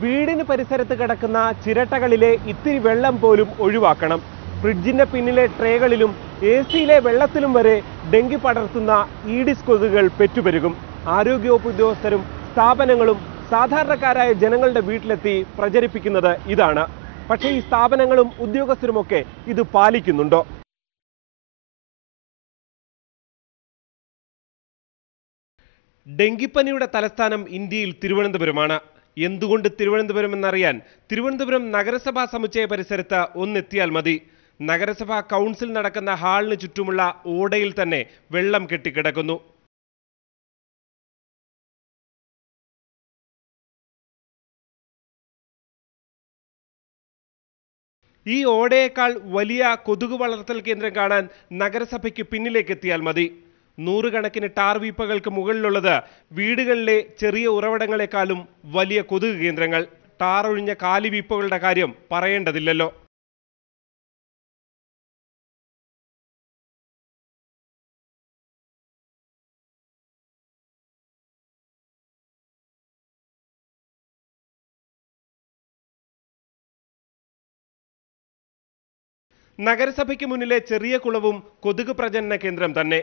വീടിന് പരിസരത്ത് കിടക്കുന്ന ചിരട്ടകളിലെ ഇത്തിരി വെള്ളം പോലും ഒഴിവാക്കണം. ഫ്രിഡ്ജിന്റെ പിന്നിലെ ട്രേകളിലും AC-യിലെ വെള്ളത്തിലും വരെ ഡെങ്കി പടർത്തുന്ന ഈഡിസ് കൊതുകുകൾ പെറ്റുപെരുകും. ആരോഗ്യവകുപ്പ് ഉദ്യോഗസ്ഥരും സ്ഥാപനങ്ങളും സാധാരണക്കാരായ ജനങ്ങളുടെ വീട്ടിലെത്തി പ്രചരിപ്പിക്കുന്നത് ഇതാണ്. പക്ഷേ ഈ സ്ഥാപനങ്ങളും ഉദ്യോഗസ്ഥരുമൊക്കെ ഇത് പാലിക്കുന്നുണ്ടോ? ഡെങ്കിപ്പനിയുടെ തലസ്ഥാനം ഇന്ത്യയിൽ തിരുവനന്തപുരമാണ്. എന്തുകൊണ്ട് തിരുവനന്തപുരം എന്നറിയാൻ തിരുവനന്തപുരം നഗരസഭാ സമുച്ചയ പരിസരത്ത് ഒന്നെത്തിയാൽ മതി. നഗരസഭാ കൗൺസിൽ നടക്കുന്ന ഹാളിന് ചുറ്റുമുള്ള ഓടയിൽ തന്നെ വെള്ളം കെട്ടിക്കിടക്കുന്നു. ഈ ഓടയേക്കാൾ വലിയ കൊതുക് വളർത്തൽ കേന്ദ്രം കാണാൻ നഗരസഭയ്ക്ക് പിന്നിലേക്ക് എത്തിയാൽ മതി. 100 കണക്കിന് ടാർ വീപ്പകൾക്ക് മുകളിലുള്ളത് വീടുകളിലെ ചെറിയ ഉറവിടങ്ങളെക്കാളും വലിയ കൊതുക് കേന്ദ്രങ്ങൾ. ടാർ ഒഴിഞ്ഞ കാലി വീപ്പകളുടെ കാര്യം പറയേണ്ടതില്ലല്ലോ. നഗരസഭയ്ക്ക് മുന്നിലെ ചെറിയ കുളവും കൊതുക് പ്രജനന കേന്ദ്രം തന്നെ.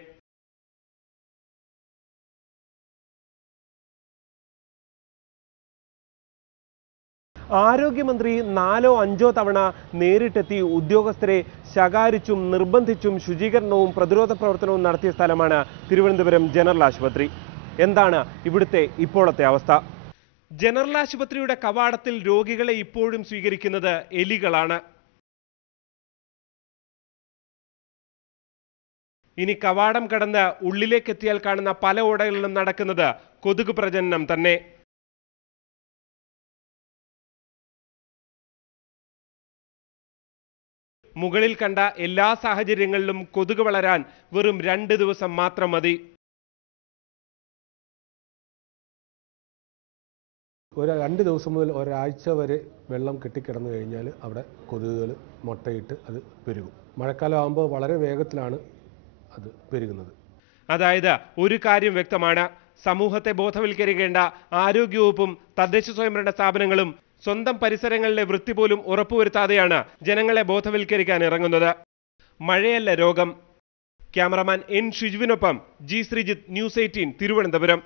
ആരോഗ്യമന്ത്രി 4 or 5 തവണ നേരിട്ടെത്തി ഉദ്യോഗസ്ഥരെ ശകാരിച്ചും നിർബന്ധിച്ചും ശുചീകരണവും പ്രതിരോധ പ്രവർത്തനവും നടത്തിയ സ്ഥലമാണ് തിരുവനന്തപുരം ജനറൽ ആശുപത്രി. എന്താണ് ഇവിടുത്തെ ഇപ്പോഴത്തെ അവസ്ഥ? ജനറൽ ആശുപത്രിയുടെ കവാടത്തിൽ രോഗികളെ ഇപ്പോഴും സ്വീകരിക്കുന്നത് എലികളാണ്. ഇനി കവാടം കടന്ന് ഉള്ളിലേക്കെത്തിയാൽ കാണുന്ന പല ഓടകളിലും നടക്കുന്നത് കൊതുക് പ്രജനനം തന്നെ. മുകളിൽ കണ്ട എല്ലാ സാഹചര്യങ്ങളിലും കൊതുക് വളരാൻ വെറും 2 ദിവസം മാത്രം മതി. ഒരു 2 ദിവസം മുതൽ ഒരാഴ്ച വരെ വെള്ളം കെട്ടിക്കിടന്നു കഴിഞ്ഞാൽ അവിടെ കൊതുകുകൾ മുട്ടയിട്ട് അത് പെരുകും. മഴക്കാലം ആകുമ്പോൾ വളരെ വേഗത്തിലാണ് അത് പെരുകുന്നത്. അതായത് ഒരു കാര്യം വ്യക്തമാണ്, സമൂഹത്തെ ബോധവൽക്കരിക്കേണ്ട ആരോഗ്യവകുപ്പും തദ്ദേശ സ്വയംഭരണ സ്ഥാപനങ്ങളും സ്വന്തം പരിസരങ്ങളിലെ വൃത്തി പോലും ഉറപ്പുവരുത്താതെയാണ് ജനങ്ങളെ ബോധവൽക്കരിക്കാൻ ഇറങ്ങുന്നത്. മഴയല്ല രോഗം. Cameraman N. ഷിജുവിനൊപ്പം G. Sreejith, News 18, Thiruvananthapuram.